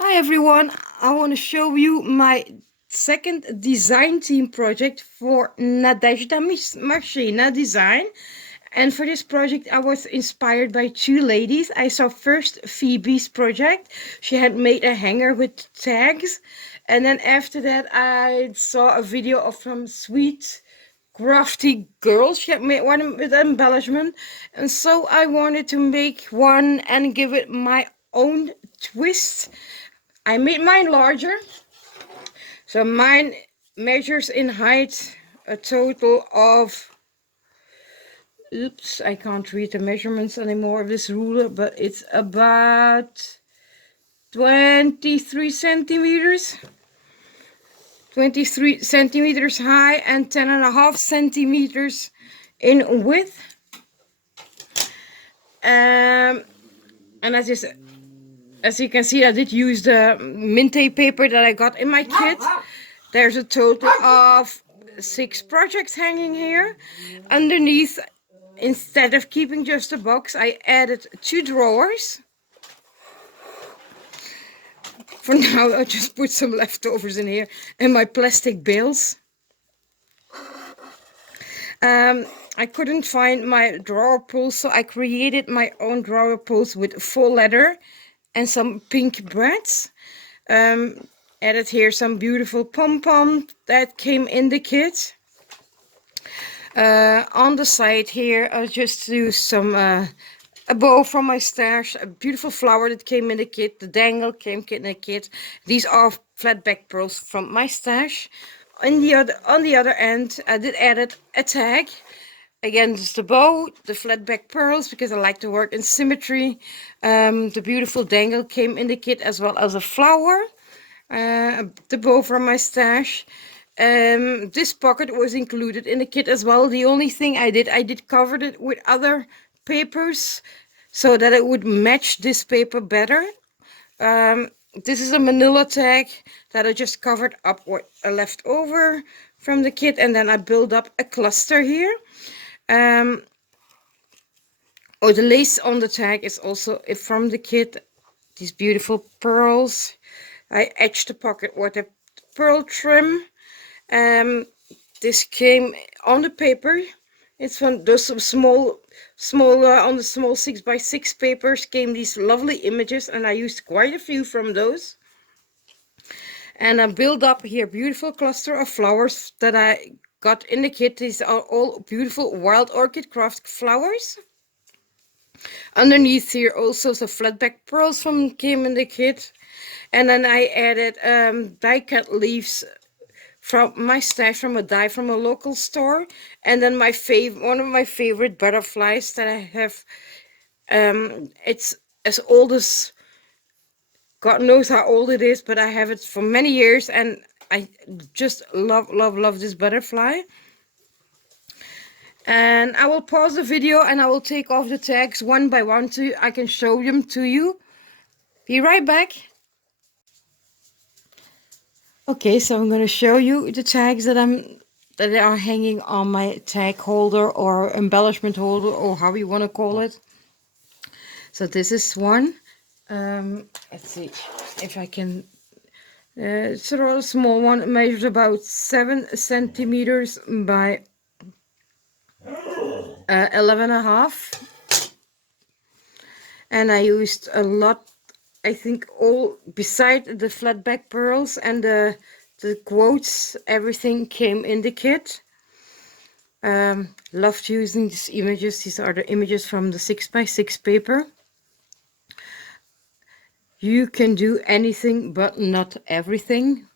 Hi everyone, I want to show you my second design team project for Nadezhda Marchena Design. And for this project I was inspired by two ladies. I saw first Phoebe's project. She had made a hanger with tags. And then after that I saw a video of some sweet crafty girl. She had made one with embellishment. And so I wanted to make one and give it my own twist. I made mine larger, so mine measures in height a total of, oops, I can't read the measurements anymore of this ruler, but it's about 23 centimeters. 23 centimeters high and 10.5 centimeters in width. And as you can see, I did use the Minte paper that I got in my kit. There's a total of 6 projects hanging here. Underneath, instead of keeping just a box, I added 2 drawers. For now, I'll just put some leftovers in here and my plastic bales. I couldn't find my drawer pulls, so I created my own drawer pulls with faux leather and some pink brads. Added here some beautiful pom-pom that came in the kit. On the side here, I just used some a bow from my stash, a beautiful flower that came in the kit, the dangle came in the kit. These are flat back pearls from my stash. On the other end, I did add a tag. Again, just the bow, the flat back pearls, because I like to work in symmetry. The beautiful dangle came in the kit, as well as a flower. The bow from my stash. This pocket was included in the kit as well. The only thing I did cover it with other papers so that it would match this paper better. This is a manila tag that I just covered up what I left over from the kit, and then I build up a cluster here. Oh, the lace on the tag is also from the kit. These beautiful pearls. I etched the pocket with a pearl trim. This came on the paper. It's from those small on the small 6x6 papers came these lovely images, and I used quite a few from those. And I built up here beautiful cluster of flowers that I got in the kit. These are all beautiful wild orchid craft flowers. Underneath here also some flatback pearls came in the kit. And then I added die cut leaves from my stash from a die from a local store. And then one of my favorite butterflies that I have. It's as old as God knows how old it is, but I have it for many years, and I just love this butterfly. And I will pause the video and I will take off the tags one by one so I can show them to you. Be right back. Okay, so I'm going to show you the tags that are hanging on my tag holder or embellishment holder, or how you want to call it. So this is one. Let's see if I can. It's a rather small one. It measures about 7 centimeters by 11.5. And I used a lot. I think all beside the flat back pearls and the quotes, everything came in the kit. Loved using these images. These are the images from the 6x6 paper. You can do anything but not everything.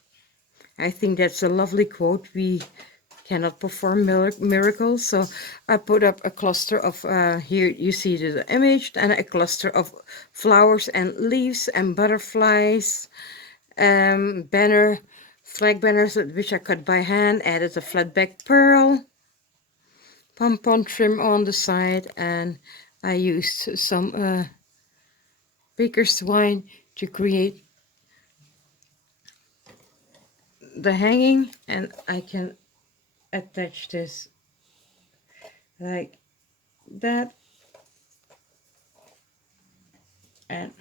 I think that's a lovely quote. We cannot perform miracles. So I put up a cluster of, here you see the image, and a cluster of flowers and leaves and butterflies, flag banners which I cut by hand, added a flat back pearl, pom-pom trim on the side, and I used some baker's twine to create the hanging, and I can attach this like that, and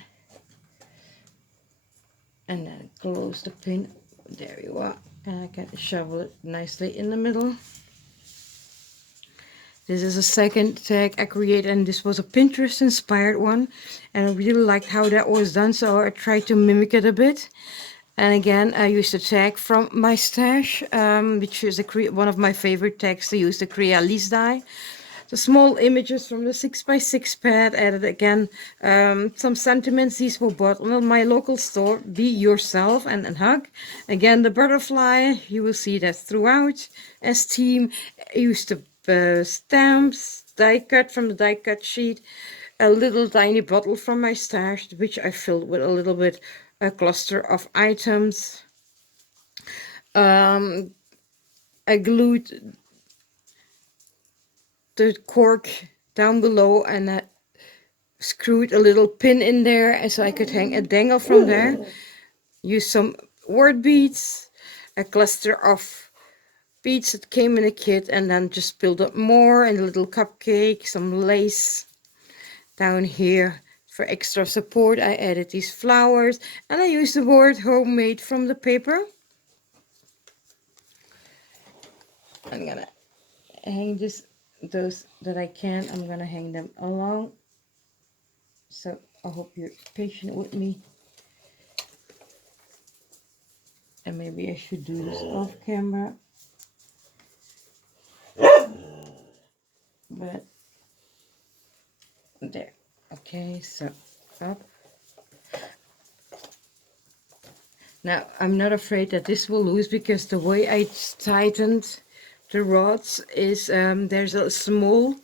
and then close the pin. There you are, and I can shovel it nicely in the middle. This is a second tag I created, and this was a Pinterest inspired one, and I really liked how that was done, so I tried to mimic it a bit. And again, I used a tag from my stash, which is one of my favorite tags to use, the Crealis die. The small images from the 6x6 pad, added again some sentiments. These were bought on my local store. Be yourself and hug. Again, the butterfly, you will see that throughout. As theme, I used the stamps, die cut from the die cut sheet, a little tiny bottle from my stash, which I filled with a little bit, a cluster of items. I glued the cork down below, and I screwed a little pin in there, and so I could hang a dangle from there. Use some word beads, a cluster of beads that came in a kit, and then just build up more, and a little cupcake, some lace down here. For extra support, I added these flowers, and I used the word homemade from the paper. I'm gonna hang those that I can, I'm gonna hang them along. So I hope you're patient with me. And maybe I should do this off camera. But there. Okay, so up. Now I'm not afraid that this will lose, because the way I tightened the rods is there's a small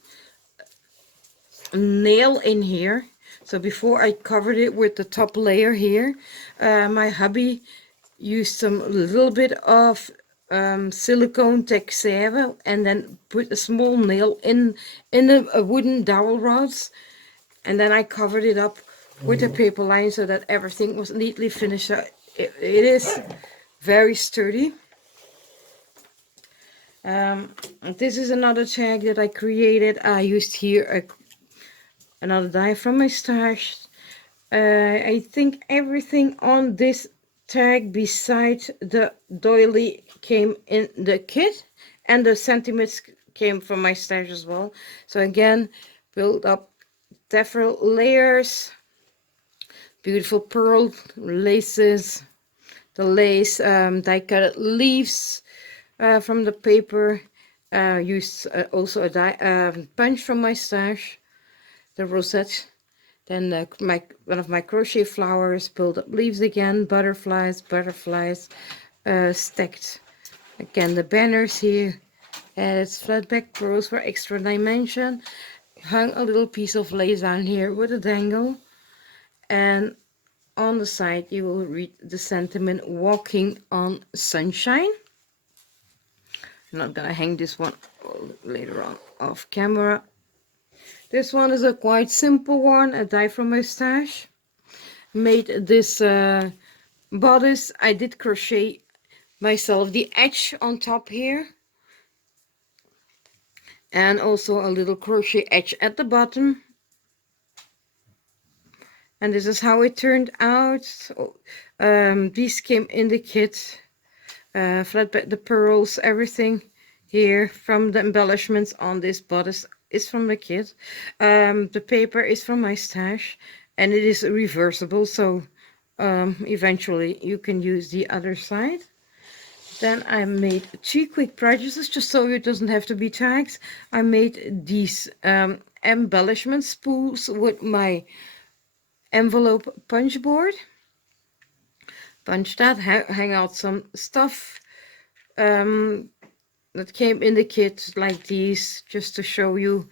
nail in here. So before I covered it with the top layer here, my hubby used some little bit of silicone texture, and then put a small nail in the wooden dowel rods, and then I covered it up with a paper line so that everything was neatly finished. So it is very sturdy. This is another tag that I created. I used here another die from my stash. I think everything on this tag besides the doily came in the kit, and the sentiments came from my stash as well. So again, build up several layers, beautiful pearl laces, the lace die cut leaves from the paper, used also a punch from my stash, the rosette. Then one of my crochet flowers, pulled up leaves again, butterflies, stacked. Again, the banners here, added flat back pearls for extra dimension. Hung a little piece of lace down here with a dangle. And on the side, you will read the sentiment, walking on sunshine. I'm not gonna hang this one later on off camera. This one is a quite simple one, a die from my stash. Made this bodice. I did crochet myself the edge on top here, and also a little crochet edge at the bottom. And this is how it turned out. So, these came in the kit, flat back, the pearls, everything here from the embellishments on this bodice is from the kit. The paper is from my stash, and it is reversible, so eventually you can use the other side. Then I made 2 quick projects, just so it doesn't have to be tags. I made these embellishment spools with my envelope punch board. Punch that, hang out some stuff that came in the kit, like these, just to show you.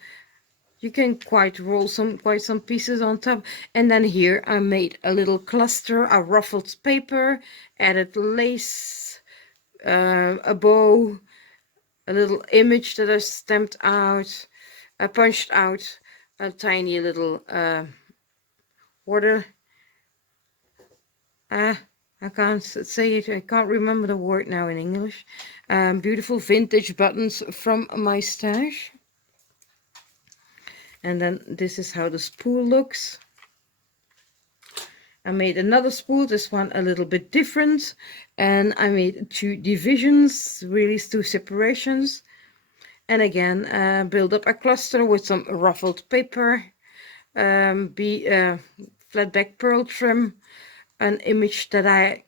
You can quite roll quite some pieces on top. And then here I made a little cluster, a ruffled paper, added lace, a bow, a little image that I stamped out. I punched out a tiny little order. I can't say it, I can't remember the word now in English. Beautiful vintage buttons from my stash. And then this is how the spool looks. I made another spool, this one a little bit different, and I made 2 divisions, really 2 separations, and again build up a cluster with some ruffled paper, flat back pearl trim, an image that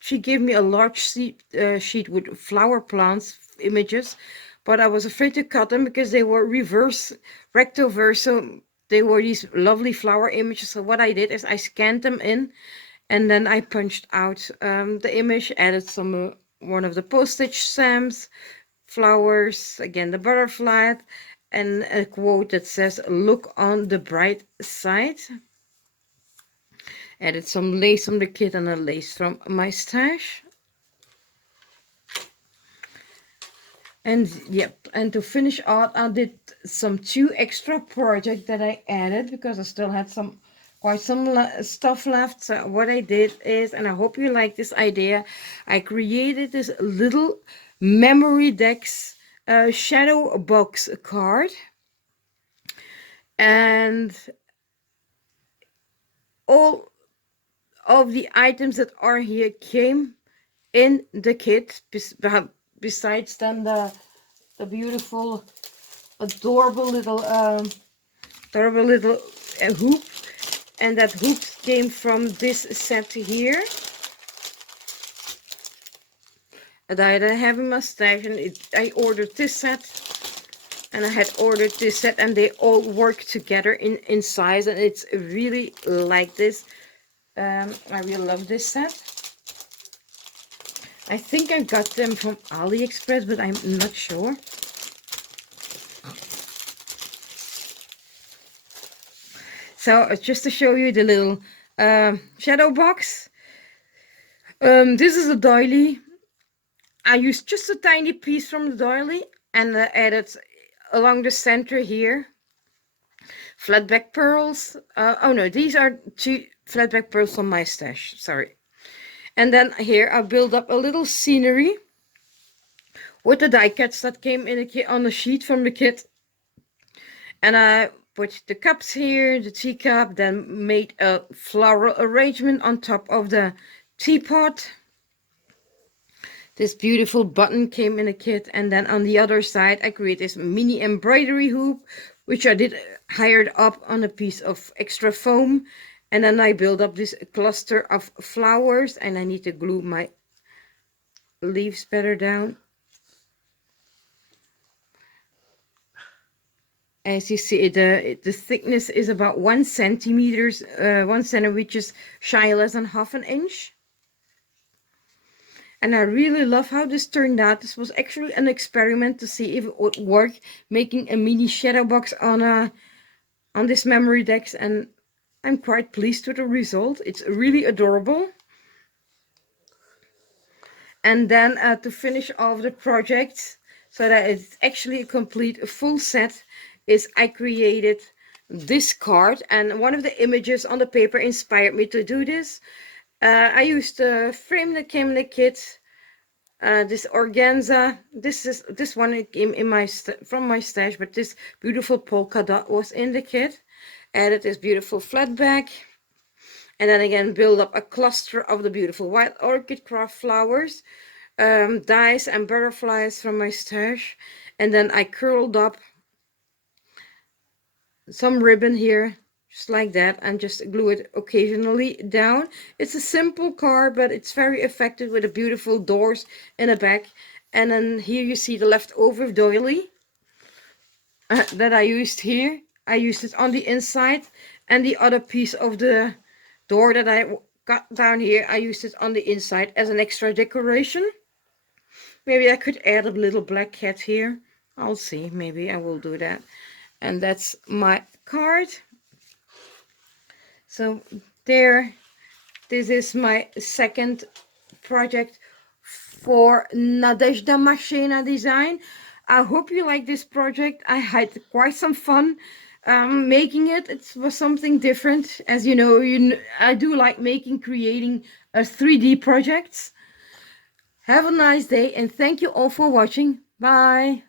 she gave me a large sheet with flower plants images, but I was afraid to cut them because they were recto verso. They were these lovely flower images. So what I did is I scanned them in, and then I punched out the image, added some one of the postage stamps, flowers, again the butterfly, and a quote that says, "Look on the bright side." Added some lace from the kit and a lace from my stash. And yep, and to finish out, I did some 2 extra projects that I added because I still had quite some stuff left. So what I did is, and I hope you like this idea, I created this little memorydex shadow box card, and all of the items that are here came in the kit, besides then the beautiful adorable little hoop, and that hoop came from this set here that I have in my stash, and I ordered this set, and I had ordered this set, and they all work together in size, and it's really like this. I really love this set. I think I got them from AliExpress, but I'm not sure. So just to show you the little shadow box. This is a doily. I used just a tiny piece from the doily and added along the center here flat back pearls. Oh no, these are 2 flat back pearls from my stash, sorry. And then here I build up a little scenery with the die cuts that came in on the sheet from the kit. And I put the cups here, the teacup, then made a floral arrangement on top of the teapot. This beautiful button came in a kit, and then on the other side I created this mini embroidery hoop, which I did hired up on a piece of extra foam, and then I built up this cluster of flowers, and I need to glue my leaves better down. As you see, the thickness is about 1 centimeter, 1 centimeter, which is shy less than half an inch. And I really love how this turned out. This was actually an experiment to see if it would work, making a mini shadow box on this memorydex, and I'm quite pleased with the result. It's really adorable. And then to finish off the project, so that it's actually a complete full set, is I created this card, and one of the images on the paper inspired me to do this. I used the frame that came in the kit, this organza. This one came in from my stash, but this beautiful polka dot was in the kit. Added this beautiful flat back, and then again build up a cluster of the beautiful white orchid craft flowers, dies and butterflies from my stash, and then I curled up some ribbon here just like that and just glue it occasionally down. It's a simple card, but it's very effective with the beautiful doors in the back. And then here you see the leftover doily that I used here. I used it on the inside, and the other piece of the door that I got down here, I used it on the inside as an extra decoration. Maybe I could add a little black cat here. I'll see, maybe I will do that. And that's my card. So there, this is my second project for Nadezhda Marchena Design. I hope you like this project. I had quite some fun making it. It was something different. As you know, I do like creating 3D projects. Have a nice day, and thank you all for watching. Bye.